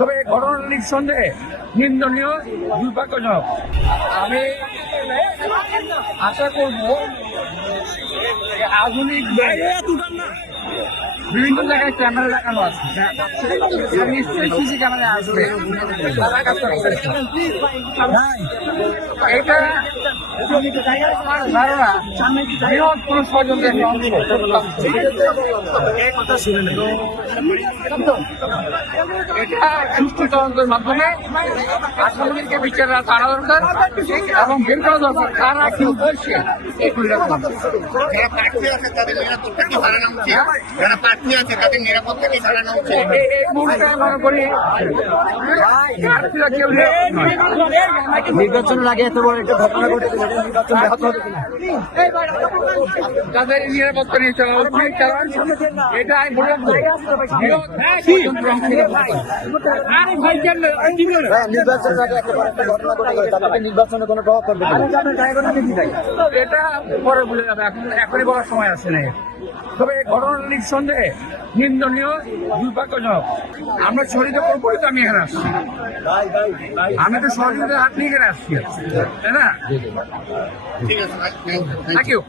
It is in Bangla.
তবে ঘটনাটা নিঃসন্দেহে নিন্দনীয়, দুর্ভাগ্যজনক। আমি আশা করব আধুনিক বিভিন্ন জায়গায় ক্যামেরা লাগানো আছে, নিশ্চয়ই সিসি ক্যামেরা আসবে। এটা আমার ধারণা বৃহৎ কোনো ষড়যন্ত্রের এটা সুষ্ঠু তদন্তের মাধ্যমে আসামিদেরকে বিচার করা দরকার এবং বের করা দরকার কারা কি উদ্দেশ্যে এগুলো নির্বাচনের আগে এত বড় একটা ঘটনা ঘটেছে, নির্বাচন ব্যাহত হবে কিনা? তাদের নিরাপত্তা নিয়ে চলা উচিত, কারণ এটা আমি বললাম নির্বাচনের আগে এত বড় একটা ঘটনা ঘটে গেছে, তাদেরকে নির্বাচনে কোনো প্রভাব পড়বে কিনা? এটা পরে বলে যাবে, এখনই বলার সময় আসছে না। তবে ঘটনাটা নিঃসন্দেহে নিন্দনীয়, দুর্ভাগ্যজনক। আমরা সহযোগিতা করবো বলে তো আমি এখানে আসছি, আমি তো সহযোগিতার হাত নিয়ে এখানে আসছি, তাই না? Thank you.